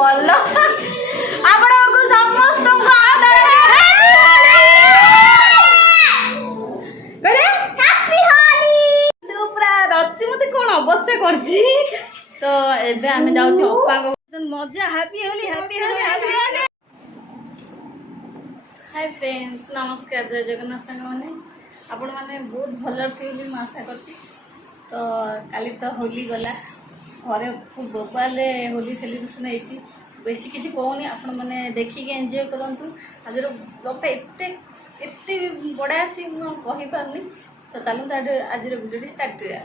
बोलो आपण को समस्त को आदर करे हैप्पी होली पूरा रच्ची मते कोन अवस्था करछि तो एबे हमें जाउ छी अप्पा को मजा happy Holi happy Holi happy Holi hi friends नमस्कार जय जगन्नाथ संग माने आपण माने बहुत भल थिबी म आशा करछि तो काली तो होली गला घरे खूब बोबाले होली सेलिब्रेशन होती बेसी किसी कहूनी आपण मैंने देखिए एंजॉय करंतु आज ब्लॉगटा एते बड़ा सी कही पारनी तो चलू आज वीडियो स्टार्ट करिया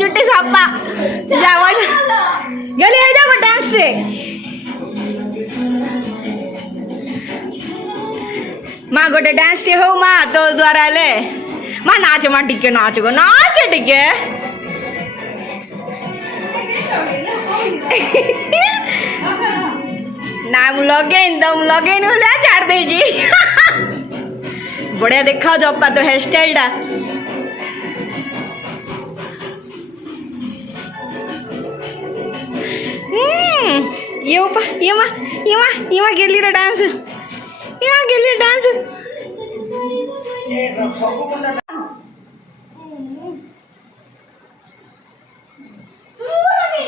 छुट्टी सप्पा गली जाओ डांस रे माँ गोटे डांस टे हो माँ तो द्वारा ले माँ नाच माँ टिके नाच गो नाच टिके ना लगेन छाड़ दे बढ़िया देखा जप्पा तो हेयर स्टाइल टा ये गेली रे डांस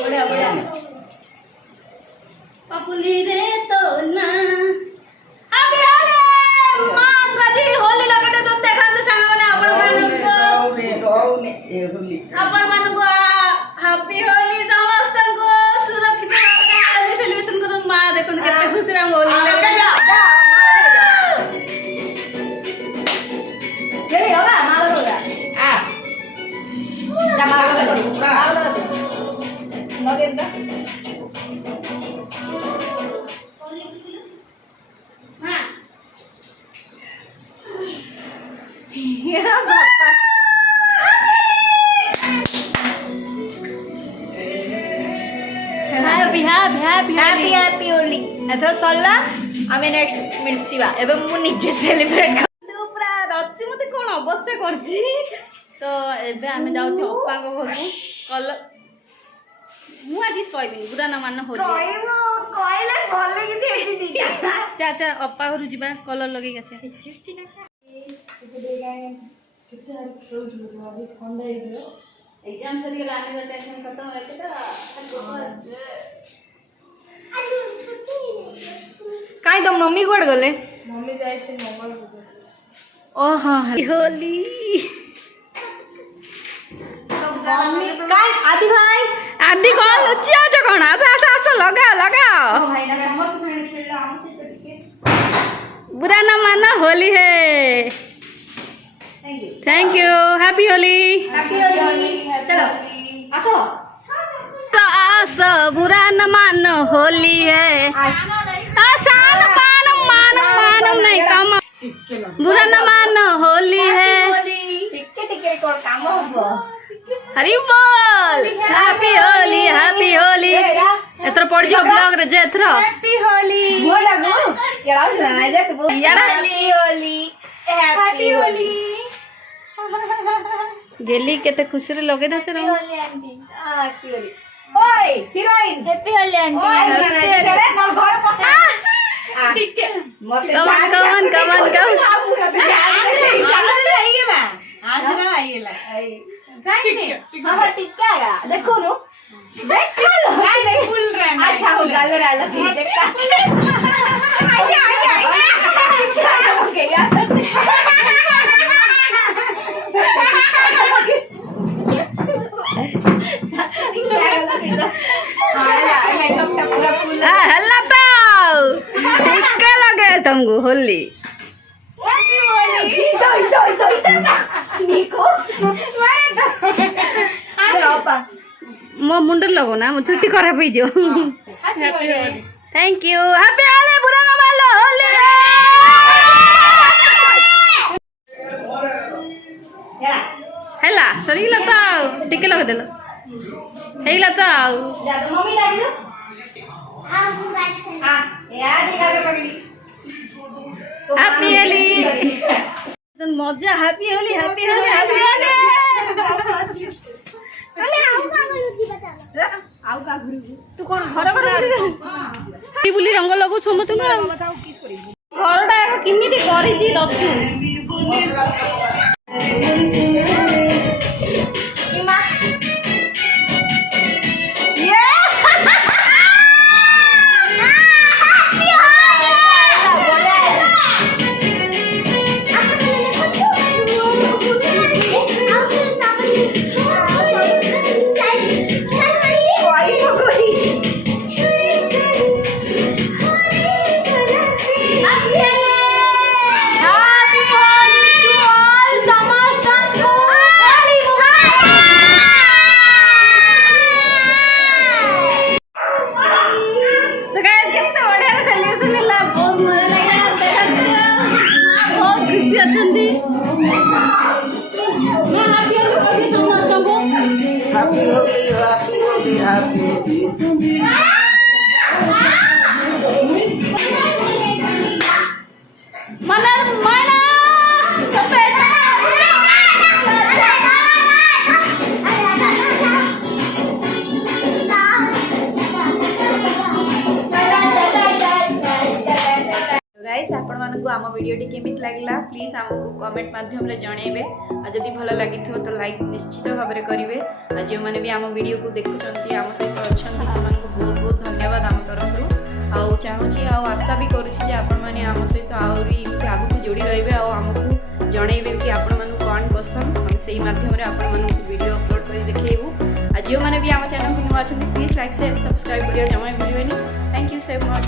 बढ़िया बढ़िया पपुली रे तो ना अबे अरे माम कदी होली लगते तो देखा तो सांग माने आपण मन को हैप्पी होली समस्त को सुरक्षित होली सेलिब्रेशन करू मा देखो केते खुशी रे होली केले होगा माल होगा आ जा माल होगा लगेंदा हैप्पी होली एथर सरला आमे नेक्स्ट मिलसिबा एबे मु निजे सेलिब्रेट कर पूरा रच्ची मते कोन अवस्था करछि तो एबे आमे जाउ छी अप्पा को घर कल मु आज कहबी बुरा न मान होली कहले भले कि देती दी चाचा अप्पा घर जिबा कलर लगे गसे एग्जाम सरी गला आने टेंशन खत्म होय के काय तो मम्मी कोड गले मम्मी जाय छे मोबाइल बुझे ओहो होली तो मम्मी काय आदि भाई आदि कॉल अच्छा अच्छा कोन आसा लगा ओ भाई ना मस्त फ्रेंड खेलला हम से टिके बुरा ना मानना होली है थैंक यू हैप्पी होली चलो आसो तो आसो बुरा न मान होली है आसान पानम मानम नहीं काम बुरा न मान होली है टिके को काम हो हरि बोल हैप्पी होली एतर पड़ जो ब्लॉग रे जे एतर हैप्पी होली बोला गो यारा सुना जे तो यारा होली हैप्पी होली गेली केते खुशी रे लगे दछ रे होली आंटी हैप्पी होली ओए हीरोइन हैप्पी होली आंटी छड़े मोर घर पसे ठीक है मते कमन आज ना आइला हां ठीक है देखो नो देखो लो नहीं फुल रंग अच्छा हो गाल रहा देखता आया ओके यार मो मुंडर लगो ना मो छुट्टी खराब हो जो थैंक यू हैप्पी होली बुरा न मानो होली हैला सरी लता टिके लगा देलो हेई लता मम्मी लागिलो हां यार दिखावे पगली हैप्पी होली मजा happy Holi happy Holi happy Holi तू कौन घर घर बुली रंग लगू समत घरटा किमिति करिछि रथु आम वीडियो केमित लगला प्लीज आमको कमेंट माध्यम रे जनइबे आ जदि भल लगी तो लाइक निश्चित भाव में करेंगे आ जो मैंने भी आम वीडियो को देखुंत आम सहित अच्छा से बहुत बहुत धन्यवाद आम तरफ आउ चाहूँगी आशा भी करुँचे आपण मैंने आम सहित आहरी आगू जोड़ी रे आमको जनइबे कि आपण मानू कौन पसंद हम से माध्यम आपण मानू वीडियो अपलोड कर देखू आ जो मैंने भी आम चैनल को नुआ प्लीज लाइक शेयर सब्सक्राइब करिए जमा भूलें। Thank you so much.